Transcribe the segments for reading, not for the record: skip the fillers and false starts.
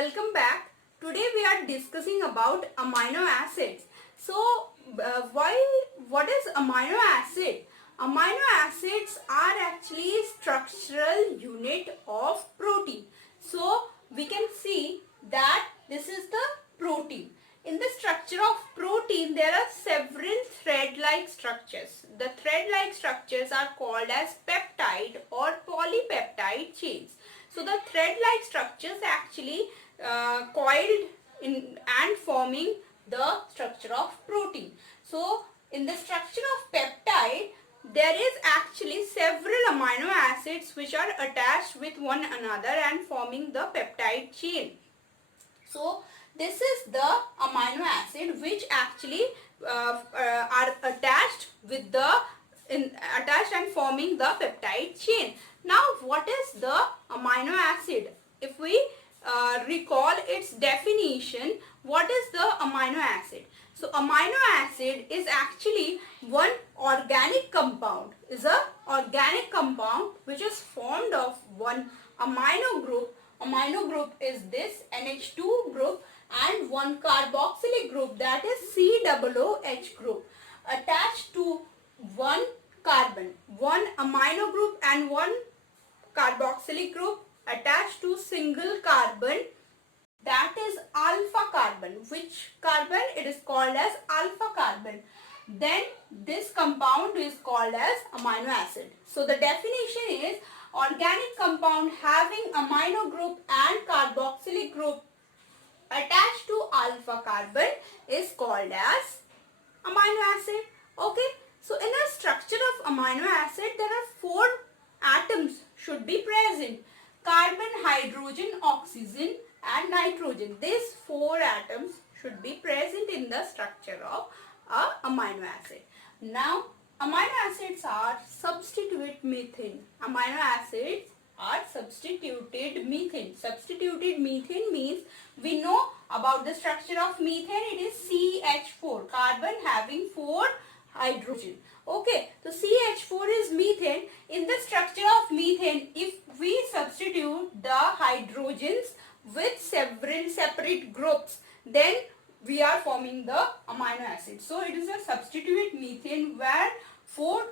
welcome back. Today we are discussing about amino acids. So, what is amino acid? Amino acids are actually structural unit of protein. So, we can see that this is the protein. In the structure of protein, there are several thread-like structures. The thread-like structures are called as peptide or polypeptide chains. So the thread-like structures actually coiled in and forming the structure of protein. So in the structure of peptide, there is actually several amino acids which are attached with one another and forming the peptide chain. So this is the amino acid which actually are attached with the attached and forming the peptide chain. Now what is the amino acid? If we recall its definition, what is the amino acid? So amino acid is actually one organic compound, which is formed of one amino group. Amino group is this NH2 group and one carboxylic group, that is COOH group, attached to one carbon. One amino group and one carboxylic group attached to single carbon, that is alpha carbon. Which carbon? It is called as alpha carbon. Then this compound is called as amino acid. So the definition is organic compound having amino group and carboxylic group attached to alpha carbon is called as amino acid. Okay. So in a structure of amino acid, there are 4 atoms should be present: carbon, hydrogen, oxygen and nitrogen. These 4 atoms should be present in the structure of amino acid. Now amino acids are substituted methane. Amino acids are substituted methane. Substituted methane means we know about the structure of methane. It is CH4, carbon having 4 hydrogen. Okay, so CH4 is methane. In the structure of methane, if we substitute the hydrogens with several separate groups, then we are forming the amino acid. So it is a substituted methane where 4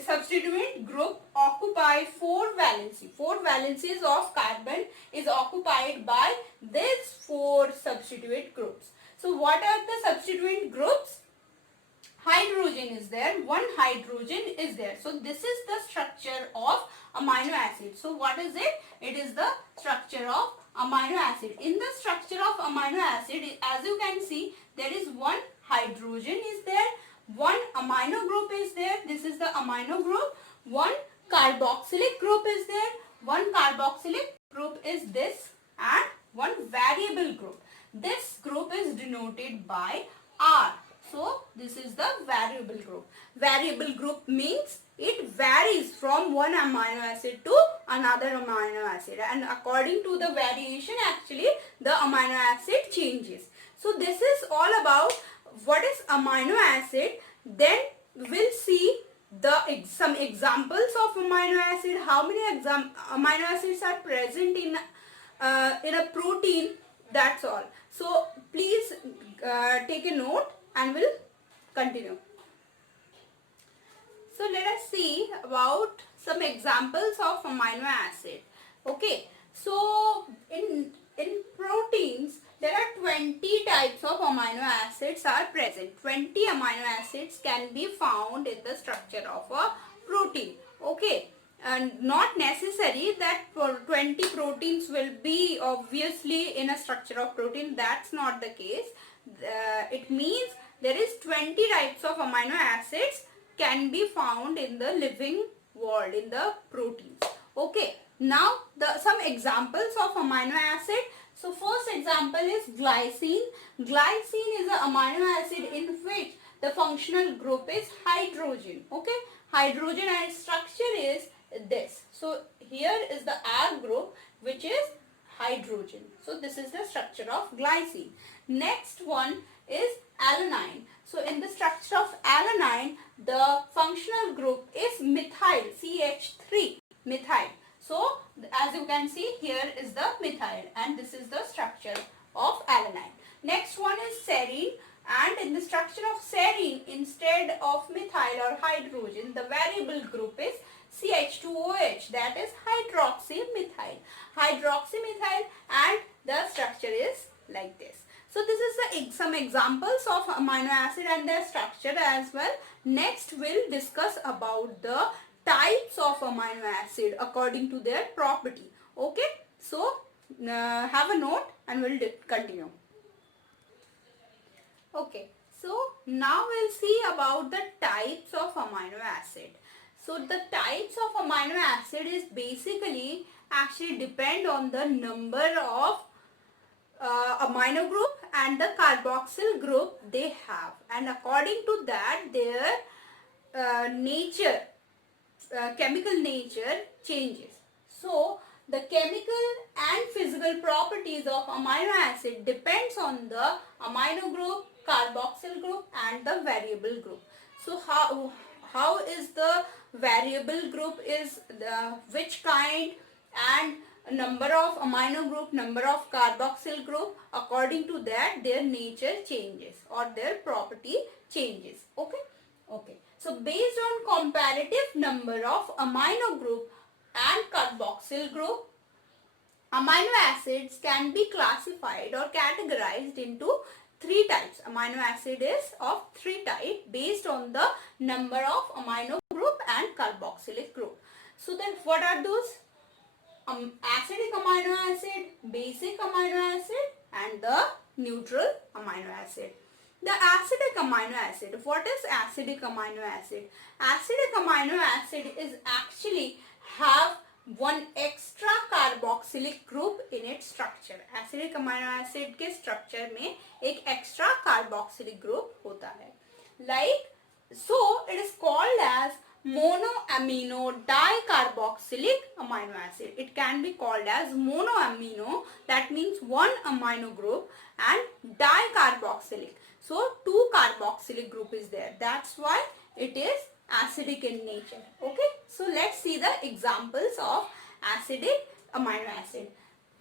substituent group occupy 4 valency. 4 valencies of carbon is occupied by these 4 substituent groups. So what are the substituent groups? Hydrogen is there, 1 hydrogen is there. So this is the structure of amino acid. So what is it? It is the structure of amino acid. In the structure of amino acid, as you can see, there is 1 hydrogen is there, 1 amino group is there. This is the amino group. 1 carboxylic group is there, 1 carboxylic group is this, and 1 variable group. This group is denoted by R. So this is the variable group. Variable group means it varies from one amino acid to another amino acid, and according to the variation actually the amino acid changes. So this is all about what is amino acid. Then we'll see some examples of amino acid. How many amino acids are present in a protein? That's all. So please take a note and we'll continue. So let us see about some examples of amino acid. Okay, so in proteins there are 20 types of amino acids are present. 20 amino acids can be found in the structure of a protein. Okay, and not necessary that 20 proteins will be obviously in a structure of protein. That's not the case. It means there is 20 types of amino acids can be found in the living world, in the proteins. Okay, now some examples of amino acid. So first example is glycine. Glycine is an amino acid in which the functional group is hydrogen. Okay, hydrogen and structure is this. So here is the R group which is hydrogen. So this is the structure of glycine. Next one is alanine. So in the structure of alanine, the functional group is methyl, CH3, methyl. So as you can see, here is the methyl and this is the structure of alanine. Next one is serine, and in the structure of serine, instead of methyl or hydrogen, the variable group is CH2OH, that is hydroxymethyl. Hydroxymethyl, and the structure is like this. So this is some examples of amino acid and their structure as well. Next we'll discuss about the types of amino acid according to their property. Okay, so have a note and we'll continue. Okay, so now we'll see about the types of amino acid. So the types of amino acid is basically actually depend on the number of amino group and the carboxyl group they have, and according to that their nature, chemical nature changes. So the chemical and physical properties of amino acid depends on the amino group, carboxyl group and the variable group. So how is the variable group is the which kind, and number of amino group, number of carboxyl group, according to that their nature changes or their property changes. Okay, so based on comparative number of amino group and carboxyl group, amino acids can be classified or categorized into three types. Amino acid is of three types based on the number of amino group and carboxylic group. So then what are those? Acidic amino acid, basic amino acid and the neutral amino acid. The acidic amino acid. What is acidic amino acid? Acidic amino acid is actually have one extra carboxylic group in its structure. Acidic amino acid के structure में एक extra carboxylic group होता है. Like, so it is called as monoamino dicarboxylic amino acid. It can be called as monoamino, that means one amino group, and dicarboxylic. So two carboxylic group is there. That's why it is acidic in nature. Okay, so let's see the examples of acidic amino acid.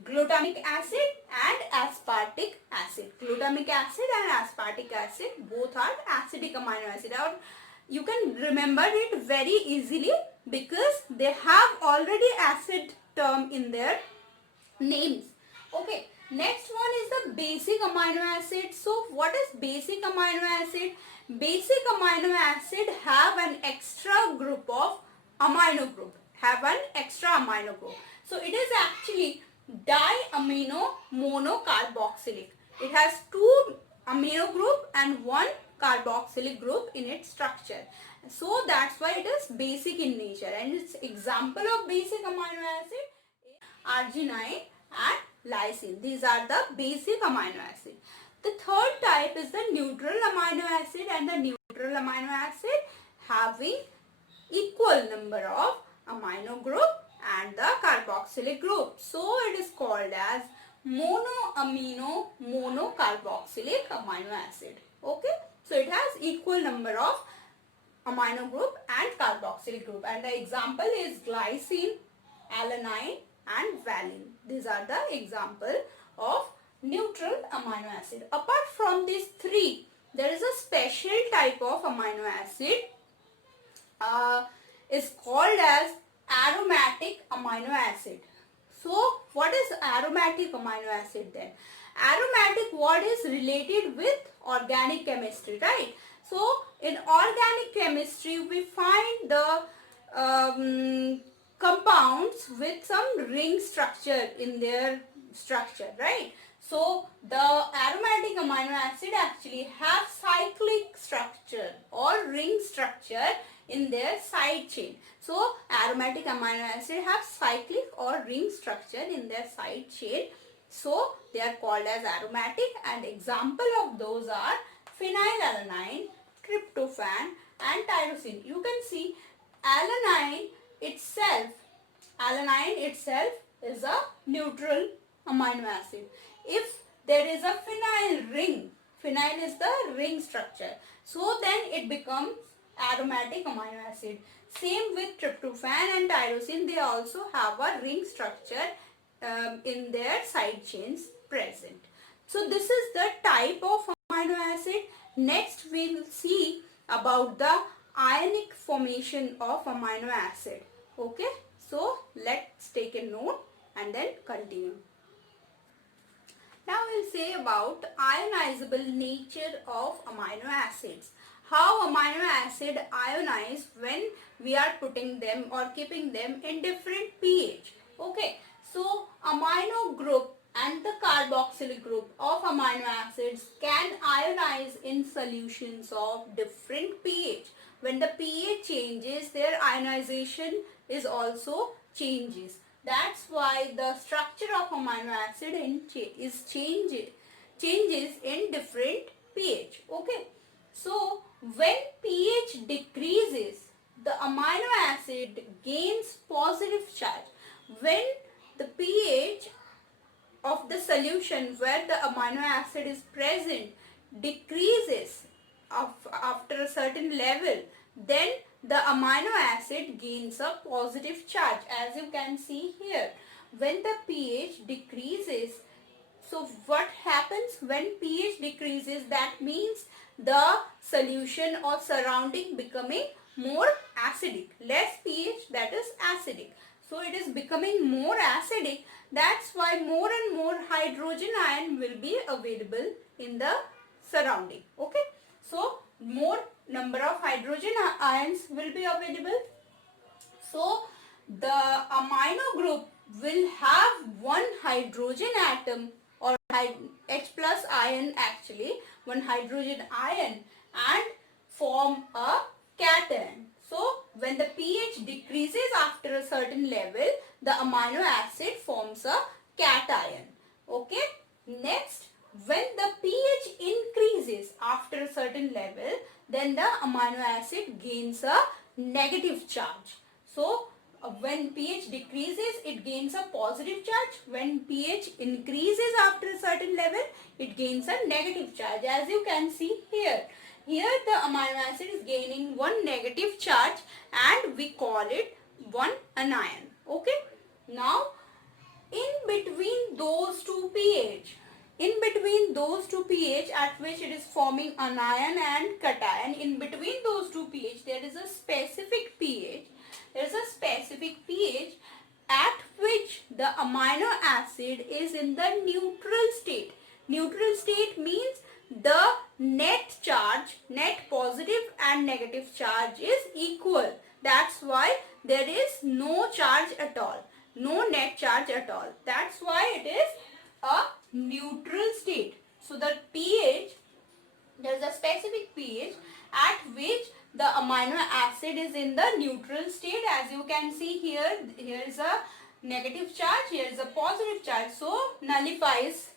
Glutamic acid and aspartic acid. Glutamic acid and aspartic acid both are acidic amino acid. Or you can remember it very easily because they have already acid term in their names. Okay, next one is the basic amino acid. So what is basic amino acid? Basic amino acid have an extra group of amino group. Have an extra amino group. So it is actually diamino monocarboxylic. It has two amino group and one carboxylic group in its structure. So that's why it is basic in nature. And its example of basic amino acid is arginine and lysine. These are the basic amino acid. The third type is the neutral amino acid, and the neutral amino acid having equal number of amino group and the carboxylic group. So it is called as monoamino monocarboxylic amino acid. Okay, so it has equal number of amino group and carboxylic group, and the example is glycine, alanine and valine. These are the example of neutral amino acid. Apart from these three, there is a special type of amino acid is called as aromatic amino acid. So what is aromatic amino acid then? Aromatic word is related with organic chemistry, right? So in organic chemistry we find the compounds with some ring structure in their structure, right? So the aromatic amino acid actually have cyclic structure or ring structure in their side chain. So aromatic amino acid have cyclic or ring structure in their side chain. So they are called as aromatic, and example of those are phenylalanine, tryptophan and tyrosine. You can see alanine itself is a neutral amino acid. If there is a phenyl ring, phenyl is the ring structure, so then it becomes aromatic amino acid. Same with tryptophan and tyrosine, they also have a ring structure in their side chains present. So this is the type of amino acid. Next we will see about the ionic formation of amino acid. Okay, so let's take a note and then continue. Now we'll say about ionizable nature of amino acids. How amino acid ionize when we are putting them or keeping them in different pH. Okay, so amino group and the carboxylic group of amino acids can ionize in solutions of different pH. When the pH changes, their ionization is also changes. That's why the structure of amino acid changes in different pH. Okay. So when pH decreases, the amino acid gains positive charge. When the pH of the solution where the amino acid is present decreases after a certain level, then the amino acid gains a positive charge, as you can see here. When the pH decreases, so what happens when pH decreases? That means the solution or surrounding becoming more acidic. Less pH, that is acidic. So it is becoming more acidic. That's why more and more hydrogen ion will be available in the surrounding. Okay. So more number of hydrogen ions will be available. So the amino group will have one hydrogen atom or H plus ion, actually one hydrogen ion, and form a cation. So when the pH decreases after a certain level, the amino acid forms a cation. Okay. Next, when the pH increases after a certain level, then the amino acid gains a negative charge. So when pH decreases, it gains a positive charge. When pH increases after a certain level, it gains a negative charge, as you can see here. Here the amino acid is gaining one negative charge and we call it one anion. Okay. Now in between those two pH, at which it is forming anion and cation, in between those two pH there is a specific pH. There is a specific pH at which the amino acid is in the neutral state. Neutral state means the net charge, net positive and negative charge is equal. That's why there is no charge at all. No net charge at all. That's why it is a neutral state. So the pH, there is a specific pH at which the amino acid is in the neutral state. As you can see here, here is a negative charge, here is a positive charge. So nullifies,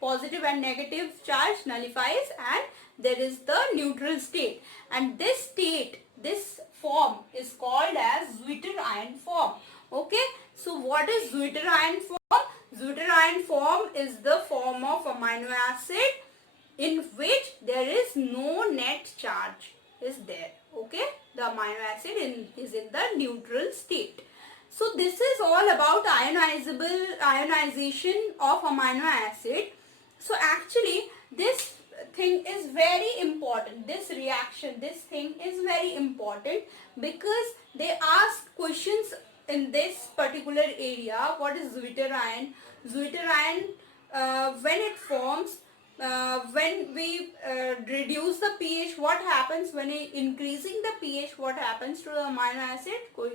positive and negative charge nullifies, and there is the neutral state. And this state, this form is called as Zwitter-ion form. Okay. So what is Zwitter-ion form? Zwitter-ion form is the form of amino acid in which there is no net charge is there. Okay. The amino acid is in the neutral state. So this is all about ionization of amino acid. So actually this thing is very important. This reaction, this thing is very important because they ask questions in this particular area. What is Zwitter-ion? Zwitter-ion, when it forms, when we reduce the pH, what happens? When increasing the pH, what happens to the amino acid?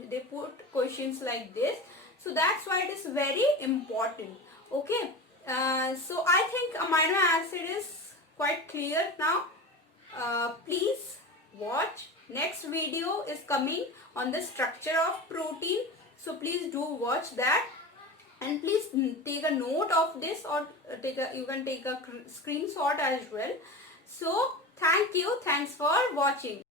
They put questions like this. So that's why it is very important. Okay. So I think amino acid is quite clear now. Please watch. Next video is coming on the structure of protein. So please do watch that. And please take a note of this, or you can take a screenshot as well. So thank you. Thanks for watching.